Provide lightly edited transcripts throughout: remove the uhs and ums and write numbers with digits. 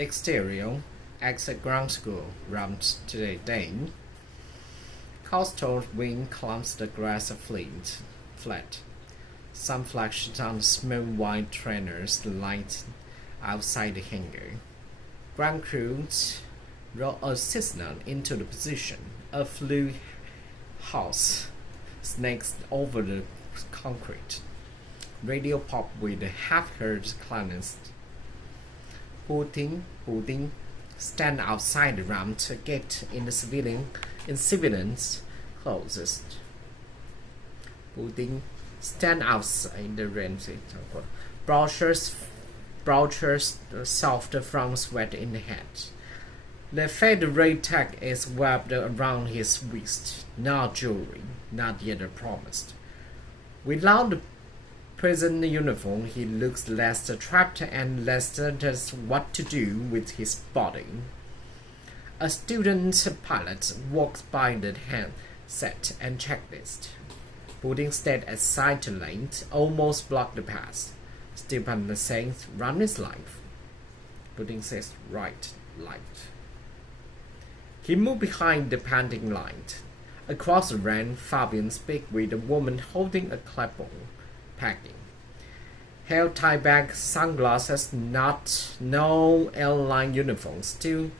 Exterior, exit ground school, round today Dane. Coastal wind clumps the grass flat. Some flashes on the small white trainers light outside the hangar. Ground crews roll a Cessna into the position. A flew house snakes over the concrete. Radio pop with a half-heard clarence. Pudding stand outside the ramp gate in civilians' clothes. Pudding stand outside the ramp. Brochures soft from sweat in the head. The Federate tag is wrapped around his waist. Not jewelry, not yet promised. Without the prison uniform, he looks less trapped and less just what to do with his body. A student pilot walks by the handset and checklist. Pudding stayed at side lane, almost blocked the path. Stepan says, run his life. Pudding says, right, light. He moved behind the panting light. Across the ramp, Fabian speaks with a woman holding a clapboard. Packing. Hair tied back, sunglasses, no airline uniform, still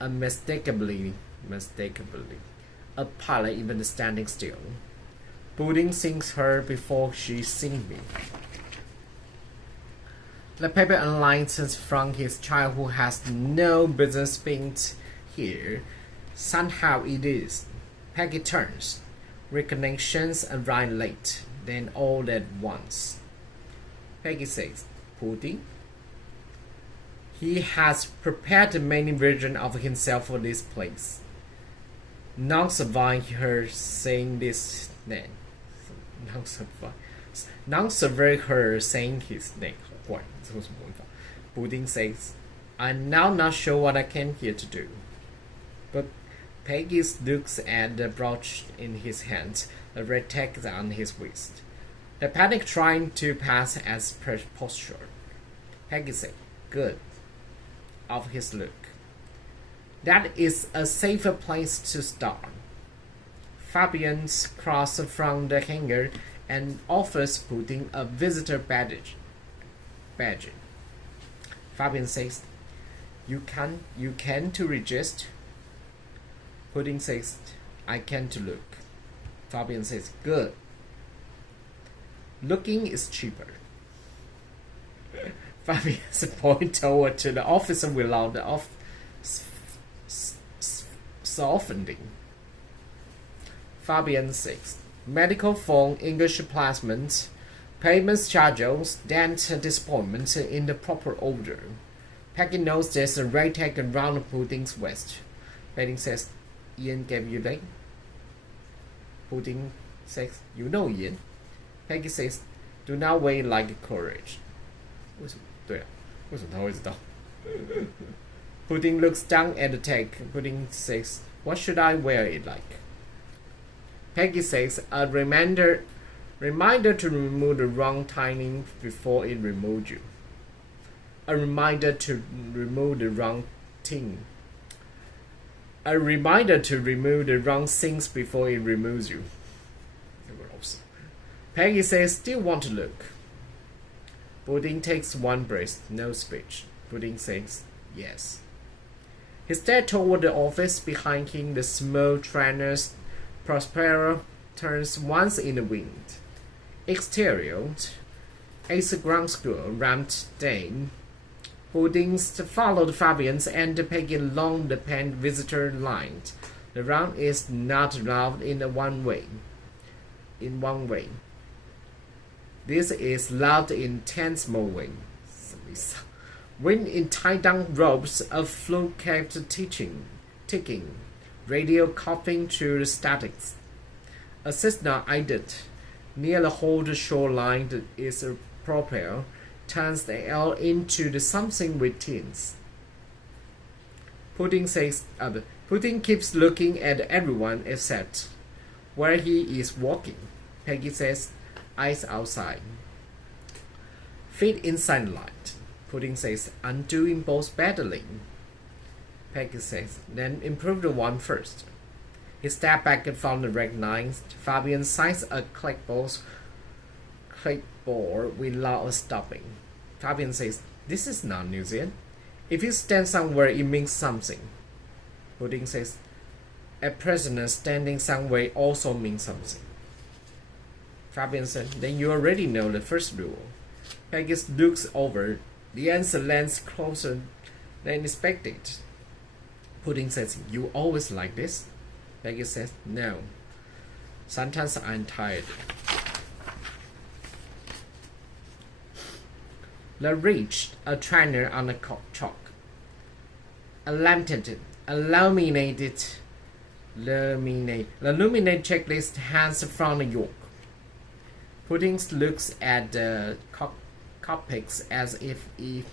unmistakably, a pilot even standing still. Pudding sings her before she sings me. The paper unlines from his child who has no business being here. Somehow it is. Peggy turns. Recognitions arrive late. Then all at once. Peggy says, Pudding? He has prepared many versions of himself for this place. None survive her saying this name. None survive her saying his name. Pudding says, I'm now not sure what I came here to do. But Peggy looks at the brooch in his hand, a red tag on his waist. The panic trying to pass as posture. Peggy said, good. Of his look. That is a safer place to start. Fabian crosses from the hangar and offers Pudding a visitor badge. Fabian says, You can to resist? Pudding says, I can to look. Fabian says, good. Looking is cheaper. Fabian points over to the officer without the softening. Fabian says, medical phone, English placement, payment schedules, dent disappointment in the proper order. Peggy knows there's a red tag around Pudding's waist. Pudding says, Ian gave you that? Pudding says, you know Ian. Peggy says, do not wear like courage. 为什么？对啊，为什么他会知道？ Pudding looks down at the tag. Pudding says, what should I wear it like? Peggy says, a reminder to remove the wrong timing before it removes you. A reminder to remove the wrong thing. A reminder to remove the wrong things before it removes you. Peggy says, still want to look. Pudding takes one breath, no speech. Pudding says, yes. He stared toward the office behind him. The small trainer's Prospero turns once in the wind. Exterior, Ace ground school, ramped Dane. Pudding followed Fabian's and Peggy along the pen visitor line. The round is not loud in one way. This is loud in 10 small way. When in tie-down ropes, a flow kept ticking, radio coughing through the statics. A Cessna idled near the whole shoreline is a propeller, turns the air into the something with tins. Pudding keeps looking at everyone except where he is walking. Peggy says, eyes outside. Feet inside light. Pudding says, I'm doing both badly. Peggy says, then improve the one first. He stepped back from the red lines. Fabian signs a clipboard without stopping. Fabian says, this is not New Zealand. If you stand somewhere, it means something. Pudding says, a prisoner standing somewhere also means something. Fabian said, then you already know the first rule. Peggy looks over. The answer lands closer than expected. Pudding says, you always like this? Peggy says, no. Sometimes I'm tired. They reached a trainer on a chalk. Illuminated checklist hands from New York. Pudding looks at the cockpits as if it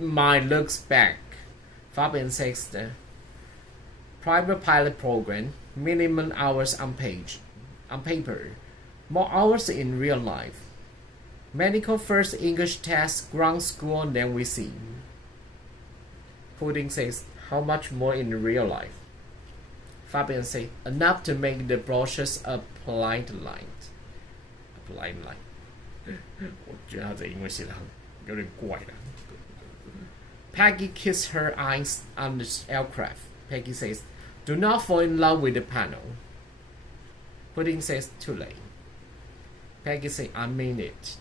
might look back. Fabian says the private pilot program, minimum hours on paper, more hours in real life. Medical first, English test, ground school, then we see. Pudding says, how much more in real life? Fabian says, enough to make the brochures a polite line. A polite line. 我觉得他这英文写得有点怪了。Peggy kissed her eyes on the aircraft. Peggy says, do not fall in love with the panel. Pudding says, too late. Peggy says, I mean it.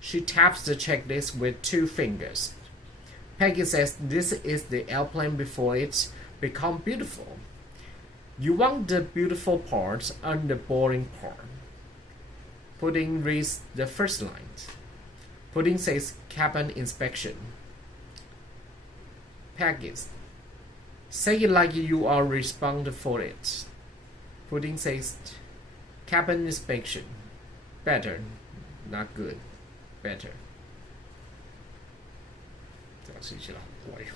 She taps the checklist with 2 fingers. Peggy says, this is the airplane before it become beautiful. You want the beautiful part and the boring part. Pudding reads the first line. Pudding says, cabin inspection. Peggy, say it like you are responsible for it. Pudding says, cabin inspection. Better, not good. Better. 这样写起来好怪哦。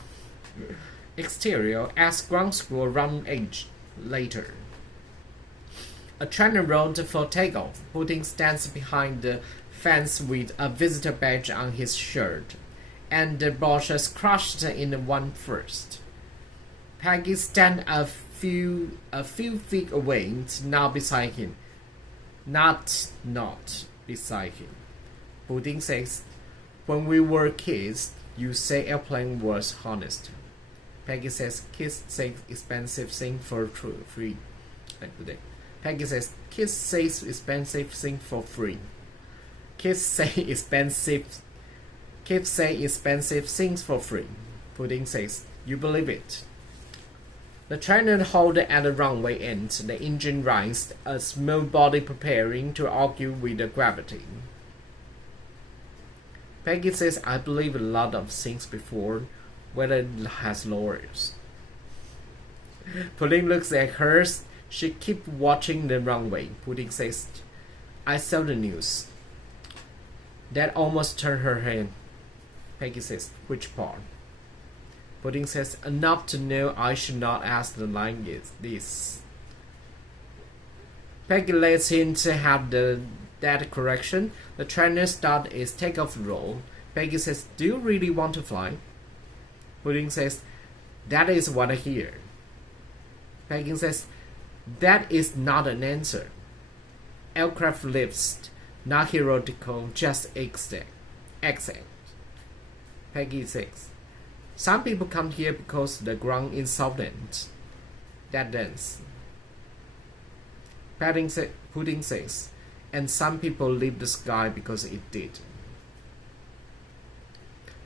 Exterior as ground school run age later. A trainer rode for takeoff. Pudding stands behind the fence with a visitor badge on his shirt, and the brochures crushed in one first. Peggy stands a few feet away, not beside him. Not beside him. Pudding says, when we were kids, you say airplane was honest. Peggy says, kids say expensive thing for free. Peggy says, kids say expensive thing for free. Kids say expensive things for free. Pudding says, you believe it. The trainer halted at the runway end. The engine rised, a small body preparing to argue with the gravity. Peggy says, I believe a lot of things before, whether it has lawyers. Pudding looks at her. She keeps watching the runway. Pudding says, I saw the news. That almost turned her head. Peggy says, which part? Pudding says, enough to know I should not ask the line is this. Peggy lets him to have that correction. The trainer starts his takeoff roll. Peggy says, do you really want to fly? Pudding says, that is what I hear. Peggy says, that is not an answer. Aircraft lifts, not heretical, just exit. Peggy says, some people come here because the ground is softened. That dance. Pudding says, and some people leave the sky because it did.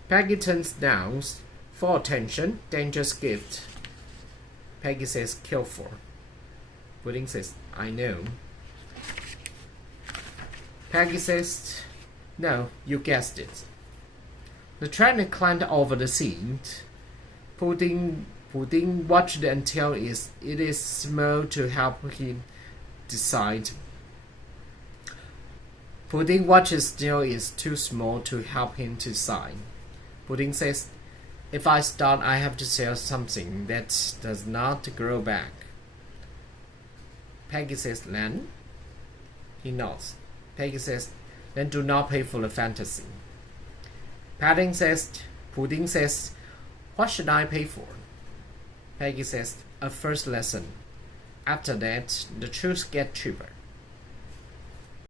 Peggy turns down for attention, dangerous gift. Peggy says, kill for. Pudding says, I know. Peggy says, no, you guessed it. The trainer climbed over the seat. Pudding watched until it is small to help him decide. Pudding watches still is too small to help him decide. Pudding says, if I start, I have to sell something that does not grow back. Peggy says, land? He nods. Peggy says, then do not pay for the fantasy. Pudding says, what should I pay for? Peggy says, a first lesson. After that, the shoes get cheaper.